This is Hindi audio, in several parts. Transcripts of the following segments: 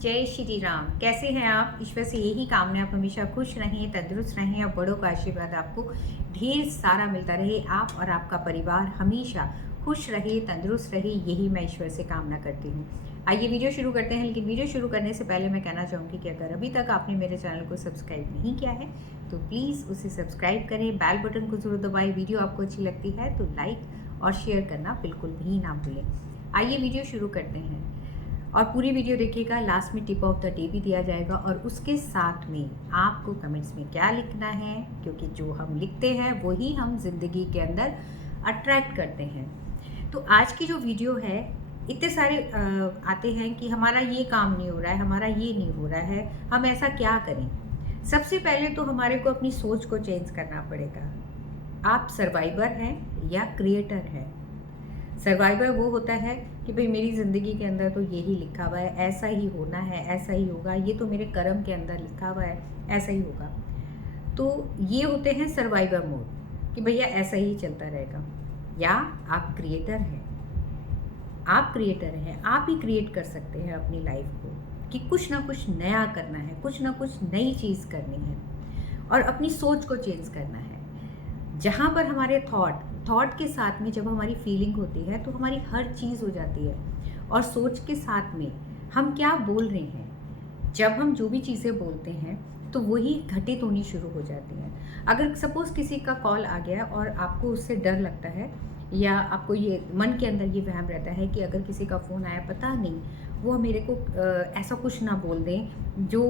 जय श्री राम। कैसे हैं आप? ईश्वर से यही कामना, आप हमेशा खुश रहें, तंदुरुस्त रहें और बड़ों का आशीर्वाद आपको ढेर सारा मिलता रहे। आप और आपका परिवार हमेशा खुश रहे, तंदुरुस्त रहे, यही मैं ईश्वर से कामना करती हूँ। आइए वीडियो शुरू करते हैं, लेकिन वीडियो शुरू करने से पहले मैं कहना चाहूँगी कि अगर अभी तक आपने मेरे चैनल को सब्सक्राइब नहीं किया है तो प्लीज़ उसे सब्सक्राइब करें, बेल बटन को ज़रूर दबाएं। वीडियो आपको अच्छी लगती है तो लाइक और शेयर करना बिल्कुल भी ना भूलें। आइए वीडियो शुरू करते हैं और पूरी वीडियो देखिएगा। लास्ट में टिप ऑफ द डे भी दिया जाएगा और उसके साथ में आपको कमेंट्स में क्या लिखना है, क्योंकि जो हम लिखते हैं वही हम ज़िंदगी के अंदर अट्रैक्ट करते हैं। तो आज की जो वीडियो है, इतने सारे आते हैं कि हमारा ये काम नहीं हो रहा है, हमारा ये नहीं हो रहा है, हम ऐसा क्या करें। सबसे पहले तो हमारे को अपनी सोच को चेंज करना पड़ेगा। आप सर्वाइवर हैं या क्रिएटर हैं? सर्वाइवर वो होता है कि भाई मेरी ज़िंदगी के अंदर तो यही लिखा हुआ है, ऐसा ही होना है, ऐसा ही होगा, ये तो मेरे कर्म के अंदर लिखा हुआ है, ऐसा ही होगा। तो ये होते हैं सर्वाइवर मोड कि भैया ऐसा ही चलता रहेगा। या आप क्रिएटर हैं, आप क्रिएटर हैं, आप ही क्रिएट कर सकते हैं अपनी लाइफ को कि कुछ ना कुछ नया करना है, कुछ ना कुछ नई चीज़ करनी है और अपनी सोच को चेंज करना है। जहाँ पर हमारे थॉट के साथ में जब हमारी फीलिंग होती है तो हमारी हर चीज़ हो जाती है। और सोच के साथ में हम क्या बोल रहे हैं, जब हम जो भी चीज़ें बोलते हैं तो वही घटित होनी शुरू हो जाती हैं। अगर सपोज़ किसी का कॉल आ गया और आपको उससे डर लगता है या आपको ये मन के अंदर ये वहम रहता है कि अगर किसी का फ़ोन आया, पता नहीं वो मेरे को ऐसा कुछ ना बोल दें जो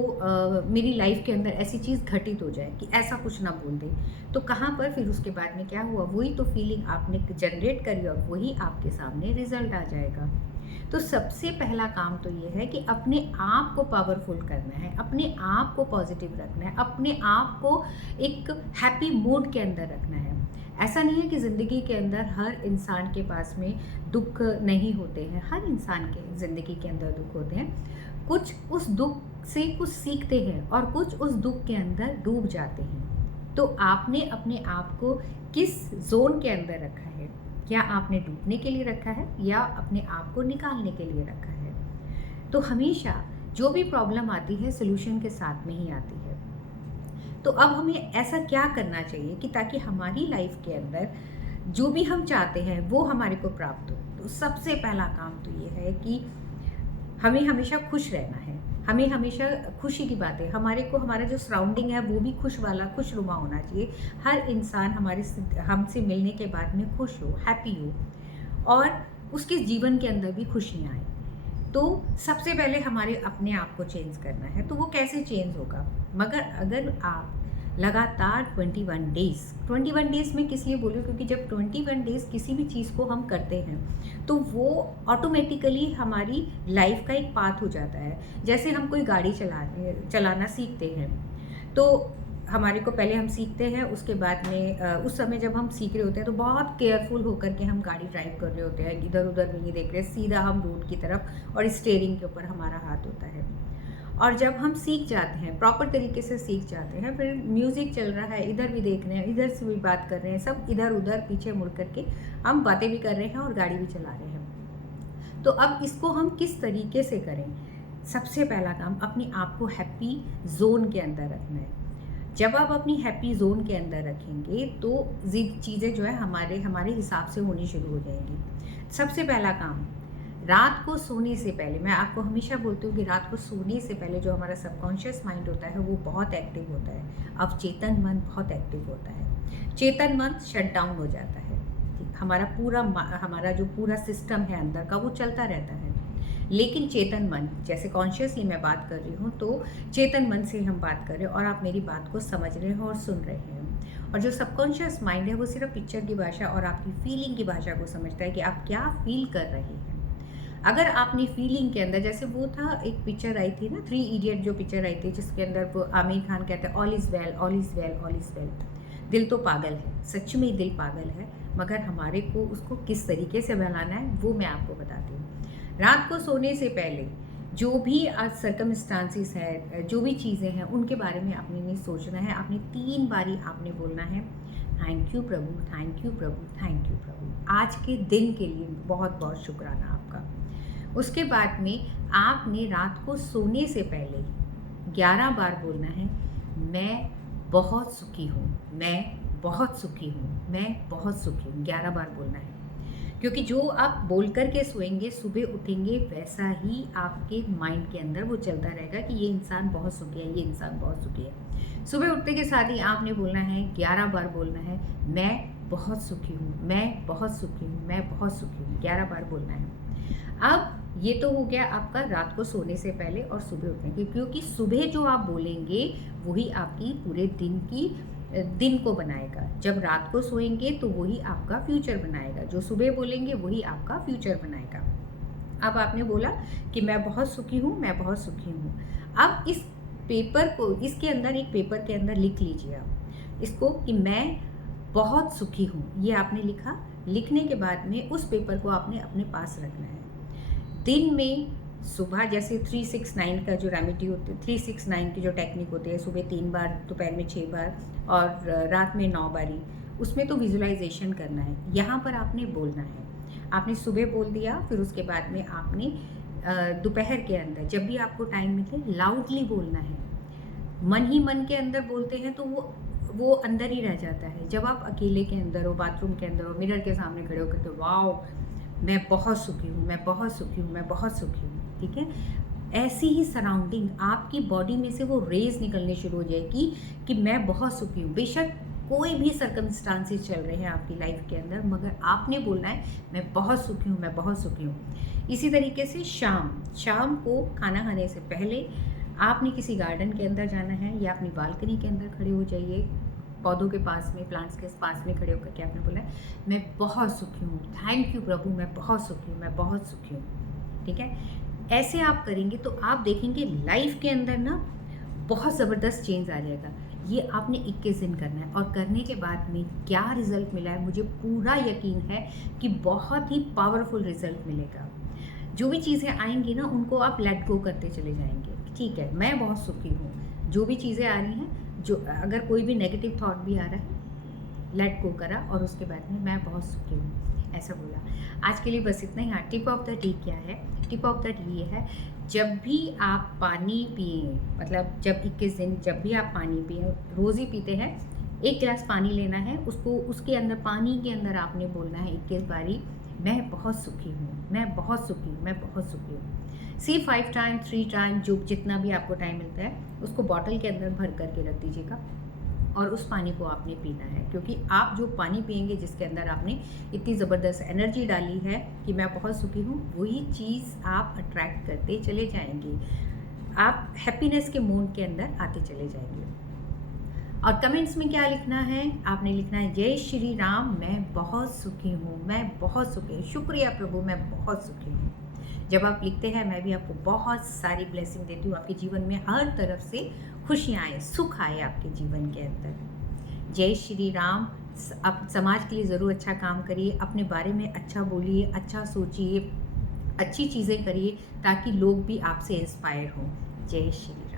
मेरी लाइफ के अंदर ऐसी चीज़ घटित हो जाए, कि ऐसा कुछ ना बोल दें। तो कहाँ पर फिर उसके बाद में क्या हुआ, वही तो फीलिंग आपने जनरेट करी और वही आपके सामने रिजल्ट आ जाएगा। तो सबसे पहला काम तो ये है कि अपने आप को पावरफुल करना है, अपने आप को पॉजिटिव रखना है, अपने आप को एक हैप्पी मूड के अंदर रखना है। ऐसा नहीं है कि ज़िंदगी के अंदर हर इंसान के पास में दुख नहीं होते हैं, हर इंसान के ज़िंदगी के अंदर दुख होते हैं। कुछ उस दुख से कुछ सीखते हैं और कुछ उस दुख के अंदर डूब जाते हैं। तो आपने अपने आप को किस जोन के अंदर रखा है? क्या आपने डूबने के लिए रखा है या अपने आप को निकालने के लिए रखा है? तो हमेशा जो भी प्रॉब्लम आती है सोल्यूशन के साथ में ही आती है। तो अब हमें ऐसा क्या करना चाहिए कि ताकि हमारी लाइफ के अंदर जो भी हम चाहते हैं वो हमारे को प्राप्त हो। तो सबसे पहला काम तो ये है कि हमें हमेशा खुश रहना है, हमें हमेशा खुशी की बातें, हमारे को हमारा जो सराउंडिंग है वो भी खुश वाला, खुशनुमा होना चाहिए। हर इंसान हमसे मिलने के बाद में खुश हो, हैप्पी हो और उसके जीवन के अंदर भी खुशियाँ आए। तो सबसे पहले हमारे अपने आप को चेंज करना है। तो वो कैसे चेंज होगा? मगर अगर आप लगातार 21 डेज़ में किस लिए बोलूँ, क्योंकि जब 21 डेज़ किसी भी चीज़ को हम करते हैं तो वो ऑटोमेटिकली हमारी लाइफ का एक पाथ हो जाता है। जैसे हम कोई गाड़ी चलाना सीखते हैं तो हमारे को पहले हम सीखते हैं, उसके बाद में उस समय जब हम सीख रहे होते हैं तो बहुत केयरफुल होकर के हम गाड़ी ड्राइव कर रहे होते हैं, इधर उधर भी नहीं देख रहे, सीधा हम रोड की तरफ और स्टीयरिंग के ऊपर हमारा हाथ होता है। और जब हम सीख जाते हैं, प्रॉपर तरीके से सीख जाते हैं, फिर म्यूज़िक चल रहा है, इधर भी देख रहे हैं, इधर से भी बात कर रहे हैं, सब इधर उधर पीछे मुड़ करके हम बातें भी कर रहे हैं और गाड़ी भी चला रहे हैं। तो अब इसको हम किस तरीके से करें? सबसे पहला काम, अपने आप को हैप्पी जोन के अंदर रखना है। जब आप अपनी हैप्पी जोन के अंदर रखेंगे तो चीज़ें जो है हमारे हिसाब से होनी शुरू हो जाएंगी। सबसे पहला काम, रात को सोने से पहले, मैं आपको हमेशा बोलती हूँ कि रात को सोने से पहले जो हमारा सबकॉन्शियस माइंड होता है वो बहुत एक्टिव होता है। अब चेतन मन बहुत एक्टिव होता है, चेतन मन शट डाउन हो जाता है। हमारा जो पूरा सिस्टम है अंदर का वो चलता रहता है, लेकिन चेतन मन, जैसे कॉन्शियसली मैं बात कर रही हूँ तो चेतन मन से हम बात कर रहे हैं और आप मेरी बात को समझ रहे हैं और सुन रहे हैं। और जो सबकॉन्शियस माइंड है वो सिर्फ पिक्चर की भाषा और आपकी फीलिंग की भाषा को समझता है कि आप क्या फील कर रहे हैं। अगर आपने फीलिंग के अंदर, जैसे वो था एक पिक्चर आई थी ना, 3 इडियट जो पिक्चर आई थी जिसके अंदर वो आमिर खान कहते हैं all is well, all is well, all is well. दिल तो पागल है, सच में दिल पागल है, मगर हमारे को उसको किस तरीके से बहलाना है वो मैं आपको बताती हूँ। रात को सोने से पहले जो भी आज सर्कमस्टांसिस है, जो भी चीज़ें हैं, उनके बारे में आपने नहीं सोचना है। आपने 3 बारी आपने बोलना है, थैंक यू प्रभु, थैंक यू प्रभु, थैंक यू प्रभु। आज के दिन के लिए बहुत बहुत शुक्राना आपका। उसके बाद में आपने रात को सोने से पहले 11 बार बोलना है, मैं बहुत सुखी हूँ, मैं बहुत सुखी हूँ, मैं बहुत सुखी हूँ, 11 बार बोलना है। क्योंकि जो आप बोल कर के सोएंगे, सुबह उठेंगे, वैसा ही आपके माइंड के अंदर वो चलता रहेगा कि ये इंसान बहुत सुखी है, ये इंसान बहुत सुखी है। सुबह उठने के साथ ही आपने बोलना है, 11 बार बोलना है, मैं बहुत सुखी हूँ, मैं बहुत सुखी हूँ, मैं बहुत सुखी हूँ, 11 बार बोलना है। अब ये तो हो गया आपका रात को सोने से पहले और सुबह उठने की, क्योंकि सुबह जो आप बोलेंगे वही आपकी पूरे दिन को बनाएगा। जब रात को सोएंगे तो वही आपका फ्यूचर बनाएगा, जो सुबह बोलेंगे वही आपका फ्यूचर बनाएगा। अब आपने बोला कि मैं बहुत सुखी हूँ, मैं बहुत सुखी हूँ। अब इस पेपर को, इसके अंदर, एक पेपर के अंदर लिख लीजिए आप इसको कि मैं बहुत सुखी हूँ, ये आपने लिखा। लिखने के बाद में उस पेपर को आपने अपने पास रखना है। दिन में सुबह जैसे 369 का जो रेमेडी होती है, 369 की जो टेक्निक होती है, सुबह 3 बार, दोपहर में 6 बार और रात में 9 बारी, उसमें तो विजुअलाइजेशन करना है। यहाँ पर आपने बोलना है, आपने सुबह बोल दिया, फिर उसके बाद में आपने दोपहर के अंदर जब भी आपको टाइम मिले लाउडली बोलना है। मन ही मन के अंदर बोलते हैं तो वो अंदर ही रह जाता है। जब आप अकेले के अंदर हो, बाथरूम के अंदर हो, मिरर के सामने खड़े होकर के वाओ मैं बहुत सुखी हूँ, मैं बहुत सुखी हूँ, मैं बहुत सुखी हूँ, ठीक है। ऐसी ही सराउंडिंग आपकी बॉडी में से वो रेज निकलनी शुरू हो जाएगी कि मैं बहुत सुखी हूँ। बेशक कोई भी सर्कमस्टांसेस चल रहे हैं आपकी लाइफ के अंदर, मगर आपने बोलना है मैं बहुत सुखी हूँ, मैं बहुत सुखी हूँ। इसी तरीके से शाम को खाना खाने से पहले आपने किसी गार्डन के अंदर जाना है या अपनी बालकनी के अंदर खड़े हो जाइए, पौधों के पास में, प्लांट्स के पास में खड़े होकर के आपने बोला है मैं बहुत सुखी हूँ, थैंक यू प्रभु, मैं बहुत सुखी हूँ, मैं बहुत सुखी हूँ, ठीक है। ऐसे आप करेंगे तो आप देखेंगे लाइफ के अंदर ना बहुत ज़बरदस्त चेंज आ जाएगा। ये आपने 21 दिन करना है और करने के बाद में क्या रिज़ल्ट मिला है, मुझे पूरा यकीन है कि बहुत ही पावरफुल रिज़ल्ट मिलेगा। जो भी चीज़ें आएंगी ना उनको आप लेट गो करते चले जाएंगे, ठीक है, मैं बहुत सुखी हूँ। जो भी चीज़ें आ रही हैं, जो अगर कोई भी नेगेटिव थॉट भी आ रहा है, लेट गो करा और उसके बाद में मैं बहुत सुखी हूँ, ऐसा बोला। आज के लिए बस इतना ही। हाँ, टिप ऑफ द डे क्या है? टिप ऑफ द डे ये है, जब भी आप पानी पिए, मतलब जब 21 दिन जब भी आप पानी पिए, रोज़ ही पीते हैं, 1 गिलास पानी लेना है, उसको उसके अंदर, पानी के अंदर आपने बोलना है 21 बारी मैं बहुत सुखी हूँ, मैं बहुत सुखी हूँ, मैं बहुत सुखी हूँ। सी 5 टाइम, 3 टाइम, जो जितना भी आपको टाइम मिलता है उसको बॉटल के अंदर भर करके रख दीजिएगा और उस पानी को आपने पीना है। क्योंकि आप जो पानी पिएंगे जिसके अंदर आपने इतनी ज़बरदस्त एनर्जी डाली है कि मैं बहुत सुखी हूँ, वही चीज़ आप अट्रैक्ट करते चले जाएंगे, आप हैप्पीनेस के मूड के अंदर आते चले जाएंगे। और कमेंट्स में क्या लिखना है? आपने लिखना है जय श्री राम, मैं बहुत सुखी हूँ, मैं बहुत सुखी हूँ, शुक्रिया प्रभु, मैं बहुत सुखी हूँ। जब आप लिखते हैं मैं भी आपको बहुत सारी ब्लेसिंग देती हूँ, आपके जीवन में हर तरफ से खुशियाँ आए, सुख आए आपके जीवन के अंदर। जय श्री राम। आप समाज के लिए ज़रूर अच्छा काम करिए, अपने बारे में अच्छा बोलिए, अच्छा सोचिए, अच्छी चीज़ें करिए ताकि लोग भी आपसे इंस्पायर हों। जय श्री राम।